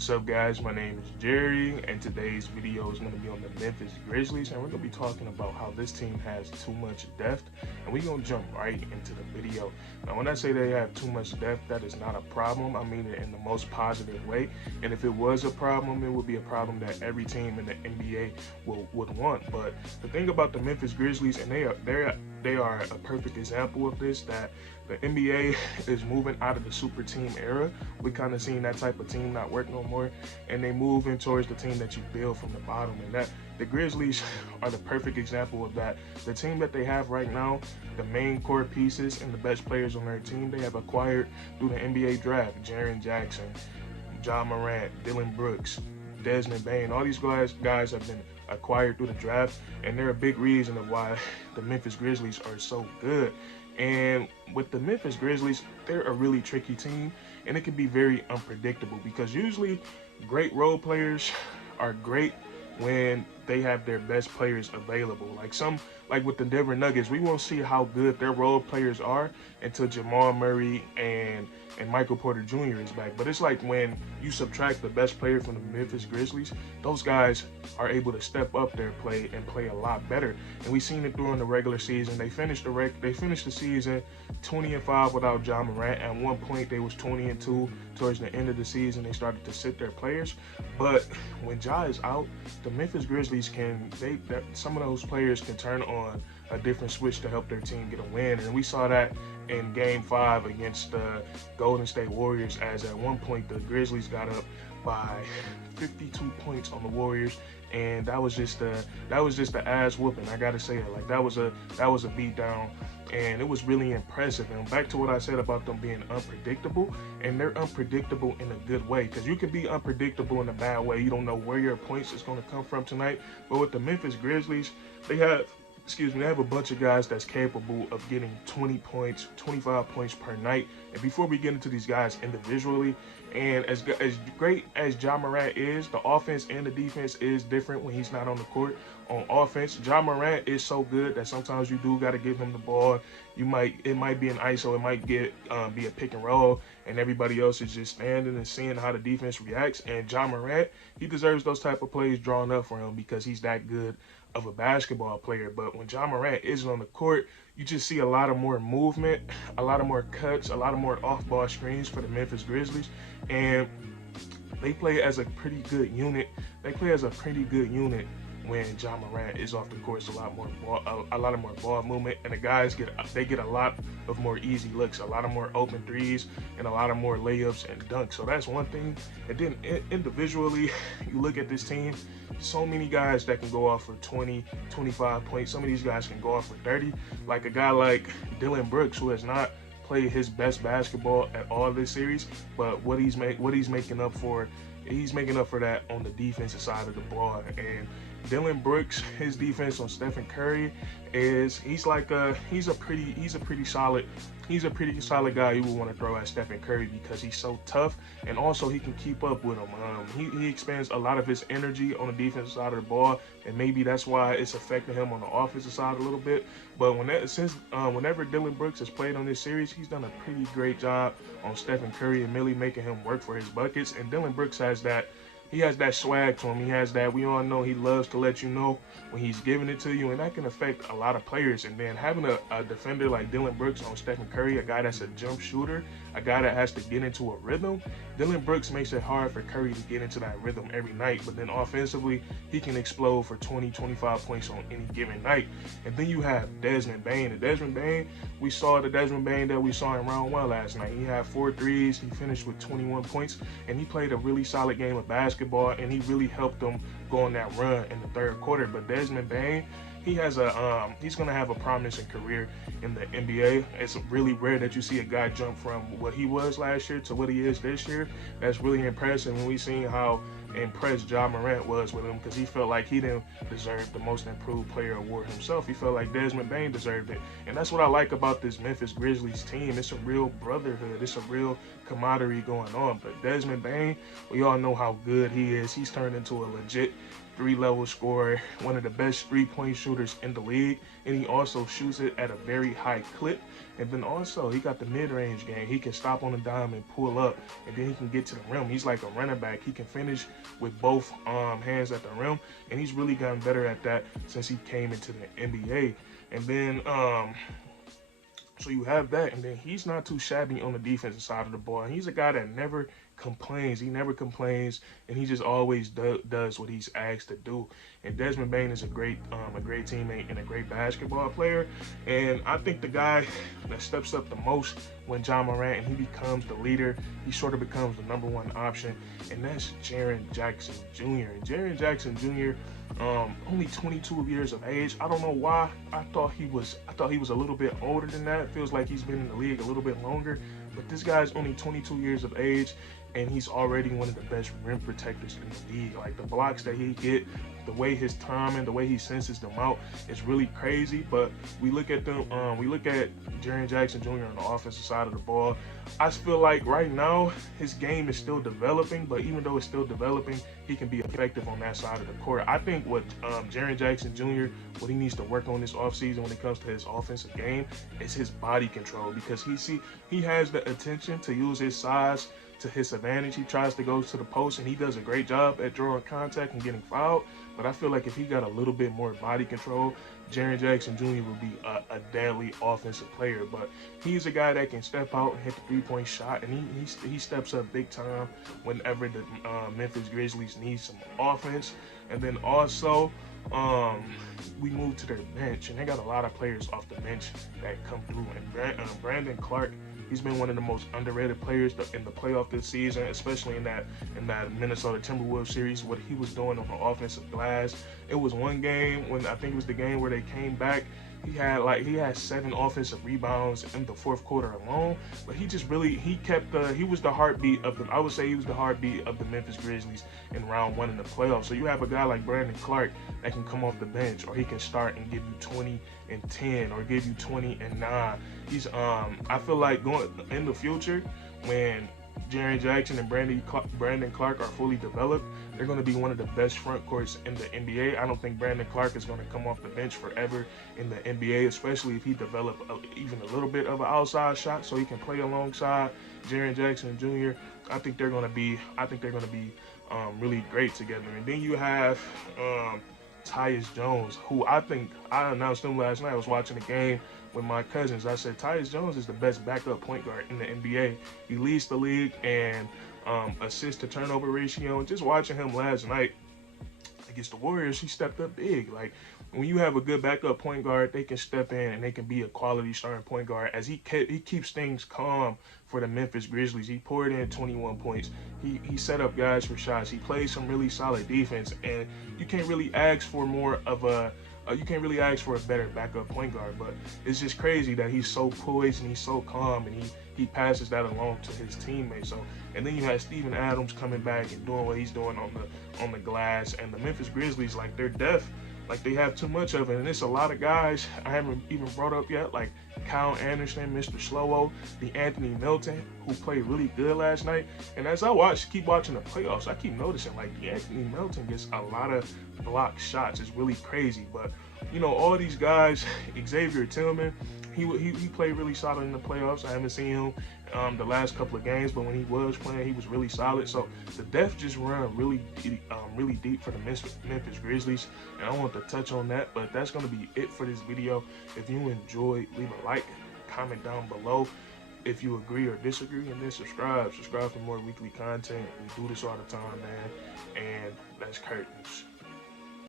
What's up, guys? My name is Jerry, and today's video is going to be on the Memphis Grizzlies, and we're going to be talking about how this team has too much depth, and we're going to jump right into the video. Now, when I say they have too much depth, that is not a problem. I mean it in the most positive way, and if it was a problem, it would be a problem that every team in the NBA would want. But the thing about the Memphis Grizzlies, and they are a perfect example of this, that the NBA is moving out of the super team era. We kind of seen that type of team not work no more, and they move in towards the team that you build from the bottom, and that the Grizzlies are the perfect example of that. The team that they have right now, the main core pieces and the best players on their team, they have acquired through the NBA draft: Jaren Jackson, Ja Morant, Dillon Brooks, Desmond Bane. All these guys have been acquired through the draft, and they're a big reason of why the Memphis Grizzlies are so good. And with the Memphis Grizzlies, they're a really tricky team, and it can be very unpredictable because usually great role players are great when they have their best players available. Like with the Denver Nuggets, we won't see how good their role players are until Jamal Murray and Michael Porter Jr. is back. But it's like when you subtract the best player from the Memphis Grizzlies, those guys are able to step up their play and play a lot better. And we've seen it during the regular season. They finished the season 20-5 without Ja Morant. At one point, they was 20-2. Towards the end of the season, they started to sit their players. But when Ja is out, the Memphis Grizzlies some of those players can turn on a different switch to help their team get a win. And we saw that in Game 5 against the Golden State Warriors, as at one point the Grizzlies got up by 52 points on the Warriors, and that was just the ass whooping. I gotta say it, like that was a beat down, and it was really impressive. And back to what I said about them being unpredictable, and they're unpredictable in a good way, because you can be unpredictable in a bad way. You don't know where your points is going to come from tonight. But with the Memphis Grizzlies, they have a bunch of guys that's capable of getting 20 points, 25 points per night. And before we get into these guys individually, and as great as Ja Morant is, the offense and the defense is different when he's not on the court. On offense, Ja Morant is so good that sometimes you do got to give him the ball. It might be an ISO, it might be a pick and roll, and everybody else is just standing and seeing how the defense reacts. And Ja Morant, he deserves those type of plays drawn up for him because he's that good of a basketball player. But when Ja Morant isn't on the court, you just see a lot of more movement, a lot of more cuts, a lot of more off-ball screens for the Memphis Grizzlies, and they play as a pretty good unit. When Ja Morant is off the court. A lot more ball movement, and the guys get a lot of more easy looks, a lot of more open threes, and a lot of more layups and dunks. So that's one thing. And then individually, you look at this team, so many guys that can go off for 20, 25 points. Some of these guys can go off for 30. Like a guy like Dillon Brooks, who has not played his best basketball at all this series, but what he's making up for, he's making up for that on the defensive side of the ball. And Dillon Brooks, his defense on Stephen Curry he's a pretty solid guy you would want to throw at Stephen Curry, because he's so tough, and also he can keep up with him. He expends a lot of his energy on the defensive side of the ball, and maybe that's why it's affecting him on the offensive side a little bit. But whenever Dillon Brooks has played on this series, he's done a pretty great job on Stephen Curry and really making him work for his buckets. And Dillon Brooks has that swag to him. He has that, we all know he loves to let you know when he's giving it to you, and that can affect a lot of players. And then having a defender like Dillon Brooks on Stephen Curry, a guy that's a jump shooter, a guy that has to get into a rhythm, Dillon Brooks makes it hard for Curry to get into that rhythm every night. But then offensively, he can explode for 20, 25 points on any given night. And then you have Desmond Bane. We saw the Desmond Bane that we saw in round 1 last night. He had 4 threes, he finished with 21 points, and he played a really solid game of basketball, and he really helped them go on that run in the third quarter. But Desmond Bane, he's gonna have a promising career in the NBA. It's really rare that you see a guy jump from what he was last year to what he is this year. That's really impressive. And we seen how impressed Ja Morant was with him, because he felt like he didn't deserve the most improved player award himself. He felt like Desmond Bane deserved it. And that's what I like about this Memphis Grizzlies team. It's a real brotherhood. It's a real camaraderie going on. But Desmond Bane, we all know how good he is. He's turned into a legit 3-level scorer, one of the best 3-point shooters in the league, and he also shoots it at a very high clip. And then also, he got the mid-range game. He can stop on a dime and pull up, and then he can get to the rim. He's like a running back. He can finish with both hands at the rim, and he's really gotten better at that since he came into the NBA. And then, so you have that, and then he's not too shabby on the defensive side of the ball. And he's a guy that never complains. He never complains, and he just always does what he's asked to do. And Desmond Bane is a great teammate and a great basketball player. And I think the guy that steps up the most when Ja Morant and he becomes the leader, he sort of becomes the #1 option, and that's Jaren Jackson Jr. And Jaren Jackson Jr. Only 22 years of age. I don't know why. I thought he was a little bit older than that. It feels like he's been in the league a little bit longer. But this guy's only 22 years of age, and he's already one of the best rim protectors in the league. Like, the blocks that he get, the way his timing, the way he senses them out, is really crazy. But we look at them, we look at Jaren Jackson Jr. on the offensive side of the ball. I feel like right now his game is still developing, but even though it's still developing, he can be effective on that side of the court. I think what Jaren Jackson Jr., what he needs to work on this offseason when it comes to his offensive game is his body control, because he has the attention to use his size to his advantage. He tries to go to the post, and he does a great job at drawing contact and getting fouled. But I feel like if he got a little bit more body control, Jaren Jackson Jr. would be a deadly offensive player. But he's a guy that can step out and hit the 3-point shot, and he steps up big time whenever the Memphis Grizzlies need some offense. And then also, we move to their bench, and they got a lot of players off the bench that come through. And Brandon Clark, he's been one of the most underrated players in the playoff this season, especially in that Minnesota Timberwolves series. What he was doing on the offensive glass. It was one game when I think it was the game where they came back. He had 7 offensive rebounds in the 4th quarter alone, but he was the heartbeat of I would say he was the heartbeat of the Memphis Grizzlies in round 1 in the playoffs. So you have a guy like Brandon Clark that can come off the bench, or he can start and give you 20 and 10, or give you 20 and 9. He's I feel like going in the future, when Jaren Jackson and Brandon Clark are fully developed, they're going to be one of the best front courts in the NBA. I don't think Brandon Clark is going to come off the bench forever in the NBA, especially if he develops even a little bit of an outside shot, so he can play alongside Jaren Jackson Jr. I think they're going to be really great together. And then you have Tyus Jones, who I announced him last night. I was watching the game with my cousins. I said Tyus Jones is the best backup point guard in the NBA. He leads the league in assist to turnover ratio. And just watching him last night against the Warriors, he stepped up big. Like, when you have a good backup point guard, they can step in and they can be a quality starting point guard. As he keeps things calm for the Memphis Grizzlies. He poured in 21 points. He set up guys for shots. He plays some really solid defense, and you can't really ask for a better backup point guard. But it's just crazy that he's so poised and he's so calm, and he passes that along to his teammates. So, and then you have Steven Adams coming back and doing what he's doing on the glass. And the Memphis Grizzlies, like, they're depth. Like, they have too much of it, and it's a lot of guys I haven't even brought up yet, like Kyle Anderson, Mr. Slowo, the Anthony Milton, who played really good last night. And as I keep watching the playoffs, I keep noticing, like, the Anthony Milton gets a lot of block shots. It's really crazy. But, you know, all these guys, Xavier Tillman, he played really solid in the playoffs. I haven't seen him the last couple of games, but when he was playing, he was really solid. So the depth just run really deep for the Memphis Grizzlies, and I want to touch on that. But that's going to be it for this video. If you enjoyed, leave a like, comment down below if you agree or disagree, and then subscribe for more weekly content. We do this all the time, man. And that's curtains.